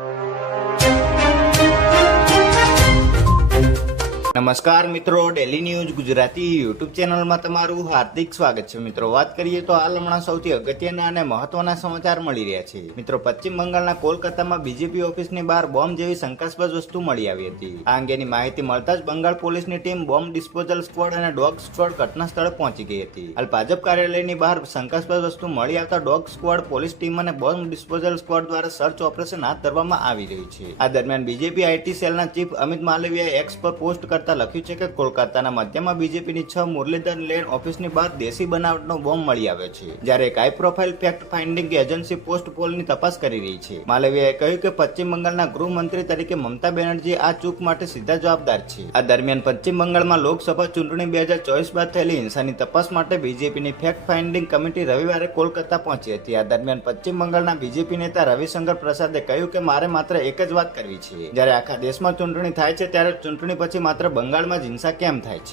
you. નમસ્કાર મિત્રો daily news Gujarati YouTube ચેનલમાં તમારું હાર્દિક સ્વાગત છે. મિત્રો, વાત કરીએ તો હાલ હમણાં સૌથી અગત્યના અને મહત્વના સમાચાર મળી રહ્યા છે. મિત્રો, પશ્ચિમ બંગાળના કોલકાતામાં બીજેપી ઓફિસની બહાર બોમ્બ જેવી શંકાસ્પદ વસ્તુ મળી આવી હતી. આ અંગેની માહિતી મળતા જ બંગાળ પોલીસની ટીમ બોમ્બ ડિસ્પોઝલ સ્ક્વોડ અને ડોગ સ્ક્વોડ ઘટના સ્થળે પહોંચી ગઈ હતી. હાલ ભાજપ કાર્યાલયની બહાર શંકાસ્પદ વસ્તુ મળી આવતા ડોગ સ્ક્વોડ પોલીસ ટીમ અને બોમ્બ ડિસ્પોઝલ સ્ક્વોડ દ્વારા સર્ચ ઓપરેશન હાથ ધરવામાં આવી રહ્યું છે. આ દરમિયાન બીજેપી આઈટી સેલના ચીફ અમિત માલવીયા એક્સ પર પોસ્ટ કરતા લખ્યું છે કે કોલકાતાના મધ્યમાં બીજેપીની છ મુરલીધર લેન ઓફિસની બહાર દેશી બનાવટનો બોમ્બ મળી આવ્યો છે, જ્યારે એક high profile fact finding agency post પોલની તપાસ કરી રહી છે. માલવીયાએ કહ્યું કે પશ્ચિમ બંગાળના ગૃહમંત્રી તરીકે મમતા બેનર્જી આ ચૂક માટે સીધા જવાબદાર છે. આ દરમિયાન પશ્ચિમ બંગાળમાં લોકસભા ચૂંટણી બે હજાર ચોવીસ બાદ થયેલી હિંસાની તપાસ માટે બીજેપીની ફેક્ટ ફાઇન્ડિંગ કમિટી રવિવારે કોલકાતા પહોંચી હતી. આ દરમિયાન પશ્ચિમ બંગાળના બીજેપી નેતા રવિશંકર પ્રસાદે કહ્યું કે મારે માત્ર એક જ વાત કરવી છે. જ્યારે આખા દેશમાં ચૂંટણી થાય છે, ત્યારે ચૂંટણી પછી માત્ર બંગાળમાં હિંસા કેમ થાય છે?